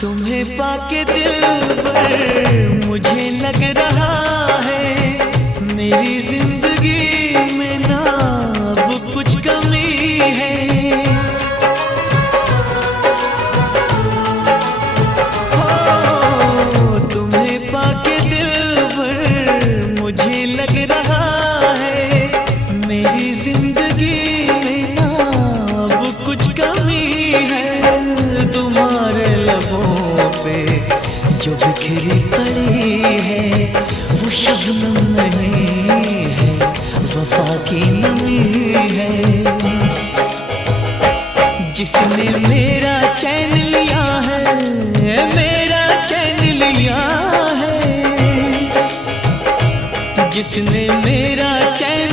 तुम्हें पाके दिलबर मुझे लग रहा है मेरी जिंदगी में ना अब कुछ कमी है। हो तुम्हें पाके दिलबर मुझे लग रहा है मेरी जिंदगी में ना अब कुछ कमी है। तुम्हारे लबों पे जो बिखरी पड़ी है वो शबनम नहीं है, वफा की नमी है। जिसने मेरा चैन लिया है, मेरा चैन लिया है, जिसने मेरा चैन